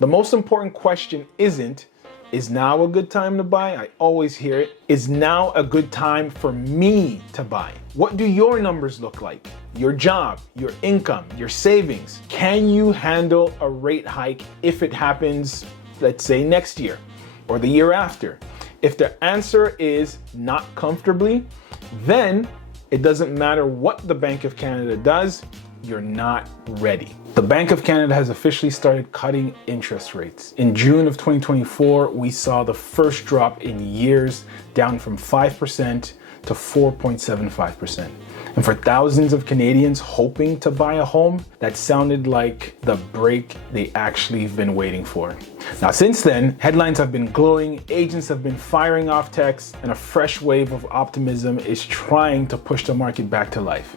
The most important question isn't, is now a good time to buy? I always hear it. Is now a good time for me to buy? What do your numbers look like? Your job, your income, your savings. Can you handle a rate hike if it happens, let's say next year or the year after? If the answer is not comfortably, then it doesn't matter what the Bank of Canada does, you're not ready. The Bank of Canada has officially started cutting interest rates. In June of 2024, we saw the first drop in years, down from 5% to 4.75%. And for thousands of Canadians hoping to buy a home, that sounded like the break they actually have been waiting for. Now, since then, headlines have been glowing, agents have been firing off texts, and a fresh wave of optimism is trying to push the market back to life.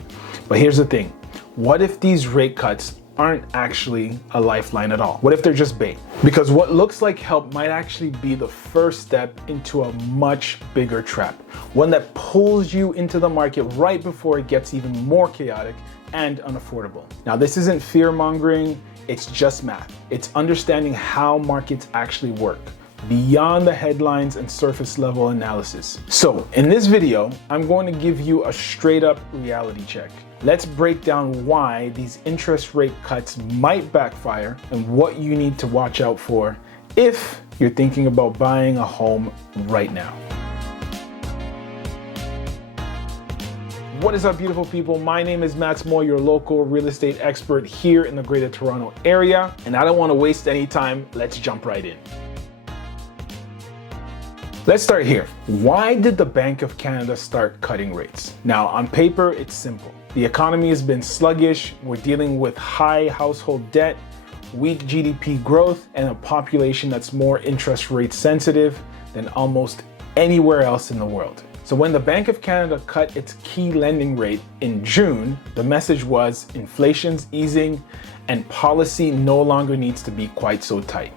But here's the thing. What if these rate cuts aren't actually a lifeline at all? What if they're just bait? Because what looks like help might actually be the first step into a much bigger trap, one that pulls you into the market right before it gets even more chaotic and unaffordable. Now, this isn't fear mongering, it's just math. It's understanding how markets actually work, beyond the headlines and surface level analysis. So in this video, I'm going to give you a straight up reality check. Let's break down why these interest rate cuts might backfire and what you need to watch out for if you're thinking about buying a home right now. What is up, beautiful people? My name is Matt Moore, your local real estate expert here in the Greater Toronto area, and I don't want to waste any time. Let's jump right in. Let's start here. Why did the Bank of Canada start cutting rates? Now, on paper, it's simple. The economy has been sluggish. We're dealing with high household debt, weak GDP growth, and a population that's more interest rate sensitive than almost anywhere else in the world. So when the Bank of Canada cut its key lending rate in June, the message was inflation's easing and policy no longer needs to be quite so tight.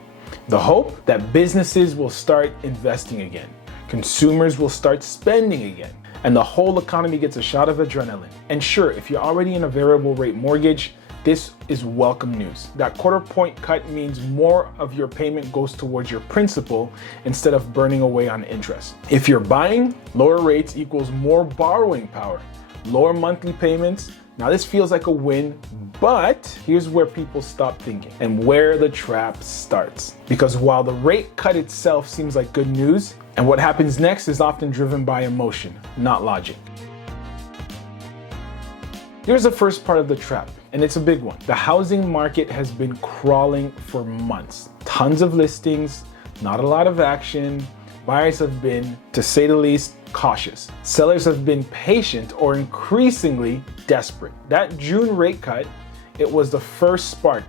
The hope that businesses will start investing again, consumers will start spending again, and the whole economy gets a shot of adrenaline. And sure, if you're already in a variable rate mortgage, this is welcome news. That quarter point cut means more of your payment goes towards your principal instead of burning away on interest. If you're buying, lower rates equals more borrowing power, lower monthly payments. Now this feels like a win, but here's where people stop thinking and where the trap starts. Because while the rate cut itself seems like good news, and what happens next is often driven by emotion, not logic. Here's the first part of the trap, and it's a big one. The housing market has been crawling for months. Tons of listings, not a lot of action. Buyers have been, to say the least, cautious. Sellers have been patient or increasingly desperate. That June rate cut, it was the first spark,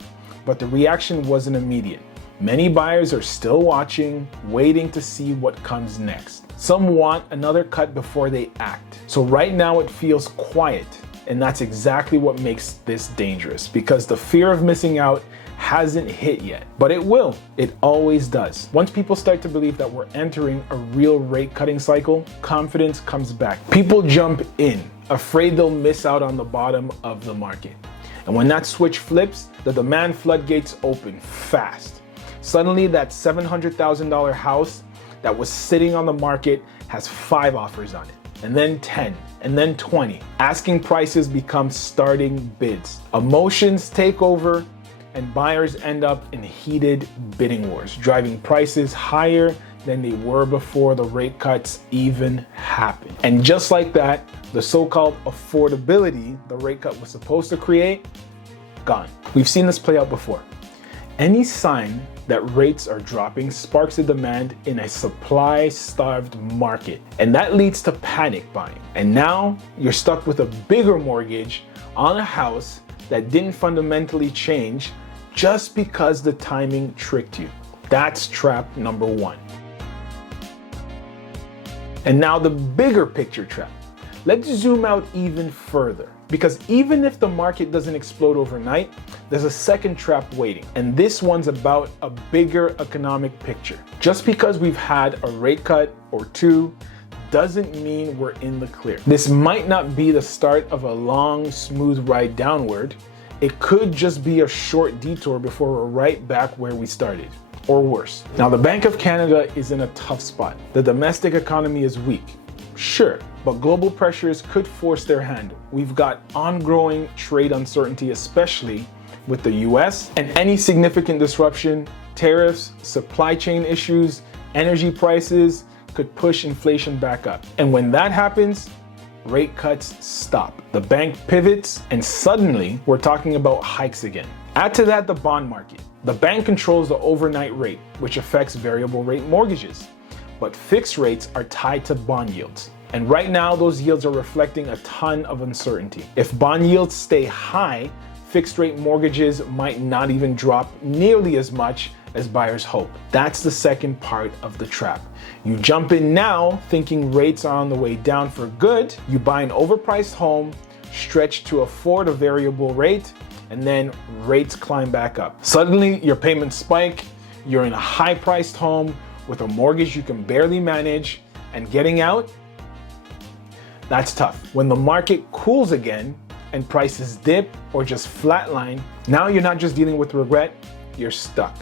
but the reaction wasn't immediate. Many buyers are still watching, waiting to see what comes next. Some want another cut before they act. So right now it feels quiet, and that's exactly what makes this dangerous, because the fear of missing out hasn't hit yet, but it will. It always does. Once people start to believe that we're entering a real rate cutting cycle, confidence comes back. People jump in, afraid they'll miss out on the bottom of the market. And when that switch flips, the demand floodgates open fast. Suddenly that $700,000 house that was sitting on the market has 5 offers on it, and then 10, and then 20. Asking prices become starting bids. Emotions take over, and buyers end up in heated bidding wars, driving prices higher than they were before the rate cuts even happened. And just like that, the so-called affordability the rate cut was supposed to create, gone. We've seen this play out before. Any sign that rates are dropping sparks a demand in a supply-starved market, and that leads to panic buying. And now you're stuck with a bigger mortgage on a house that didn't fundamentally change just because the timing tricked you. That's trap number one. And now the bigger picture trap. Let's zoom out even further, because even if the market doesn't explode overnight, there's a second trap waiting. And this one's about a bigger economic picture. Just because we've had a rate cut or two doesn't mean we're in the clear. This might not be the start of a long, smooth ride downward. it could just be a short detour before we're right back where we started, or worse. Now, the Bank of Canada is in a tough spot. The domestic economy is weak, sure, but global pressures could force their hand. We've got ongoing trade uncertainty, especially with the US, and any significant disruption, tariffs, supply chain issues, energy prices could push inflation back up. And when that happens, rate cuts stop. The bank pivots, and suddenly we're talking about hikes again. Add to that the bond market. The bank controls the overnight rate, which affects variable rate mortgages, but fixed rates are tied to bond yields. And right now, those yields are reflecting a ton of uncertainty. If bond yields stay high, fixed rate mortgages might not even drop nearly as much as buyers hope. That's the second part of the trap. You jump in now thinking rates are on the way down for good. You buy an overpriced home, stretch to afford a variable rate, and then rates climb back up. Suddenly your payments spike, you're in a high-priced home with a mortgage you can barely manage, and getting out, that's tough. When the market cools again and prices dip or just flatline, now you're not just dealing with regret, you're stuck.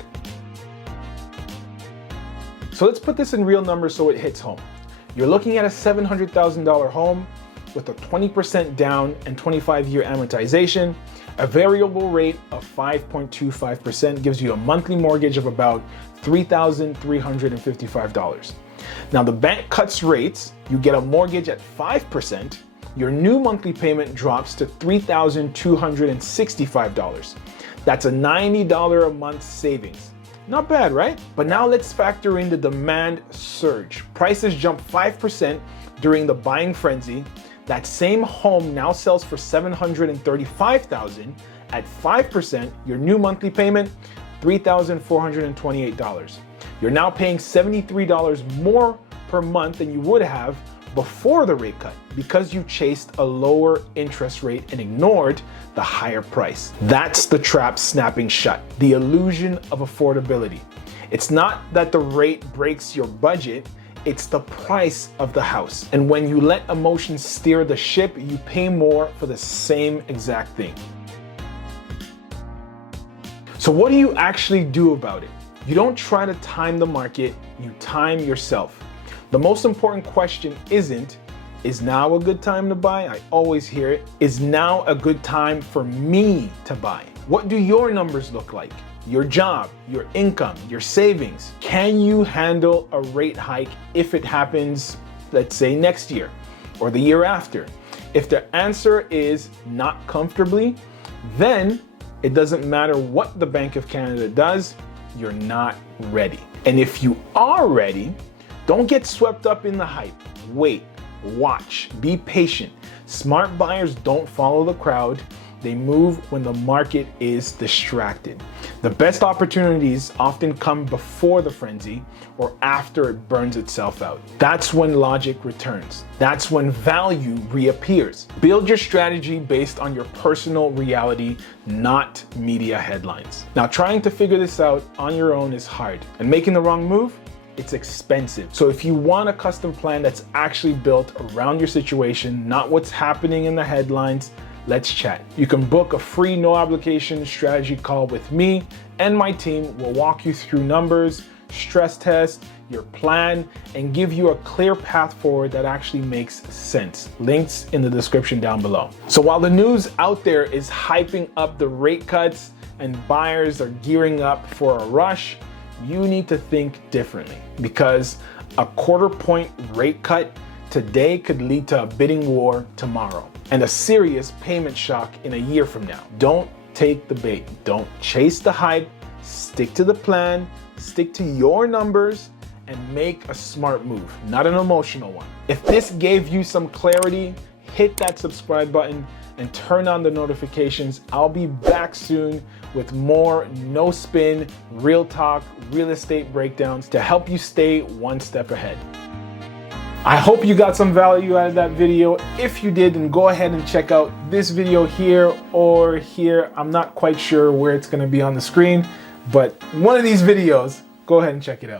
So let's put this in real numbers so it hits home. You're looking at a $700,000 home with a 20% down and 25-year amortization. A variable rate of 5.25% gives you a monthly mortgage of about $3,355. Now the bank cuts rates, you get a mortgage at 5%, your new monthly payment drops to $3,265. That's a $90 a month savings. Not bad, right? But now let's factor in the demand surge. Prices jump 5% during the buying frenzy. That same home now sells for $735,000. At 5%, your new monthly payment, $3,428. You're now paying $73 more per month than you would have before the rate cut because you chased a lower interest rate and ignored the higher price. That's the trap snapping shut, the illusion of affordability. It's not that the rate breaks your budget, it's the price of the house. And when you let emotions steer the ship, you pay more for the same exact thing. So what do you actually do about it? You don't try to time the market, you time yourself. The most important question isn't, is now a good time to buy? I always hear it. Is now a good time for me to buy? What do your numbers look like? Your job, your income, your savings. Can you handle a rate hike if it happens, let's say next year or the year after? If the answer is not comfortably, then it doesn't matter what the Bank of Canada does, you're not ready. And if you are ready, don't get swept up in the hype. Wait, watch, be patient. Smart buyers don't follow the crowd. They move when the market is distracted. The best opportunities often come before the frenzy or after it burns itself out. That's when logic returns. That's when value reappears. Build your strategy based on your personal reality, not media headlines. Now, trying to figure this out on your own is hard, and making the wrong move, it's expensive. So if you want a custom plan that's actually built around your situation, not what's happening in the headlines, let's chat. You can book a free no obligation strategy call with me and my team. We'll walk you through numbers, stress test, your plan, and give you a clear path forward that actually makes sense. Links in the description down below. So while the news out there is hyping up the rate cuts and buyers are gearing up for a rush, you need to think differently, because a quarter-point rate cut today could lead to a bidding war tomorrow and a serious payment shock in a year from now. Don't take the bait. Don't chase the hype. Stick to the plan, stick to your numbers, and make a smart move, not an emotional one. If this gave you some clarity, hit that subscribe button and turn on the notifications. I'll be back soon with more no spin, real talk, real estate breakdowns to help you stay one step ahead. I hope you got some value out of that video. If you did, then go ahead and check out this video here or here. I'm not quite sure where it's gonna be on the screen, but one of these videos, go ahead and check it out.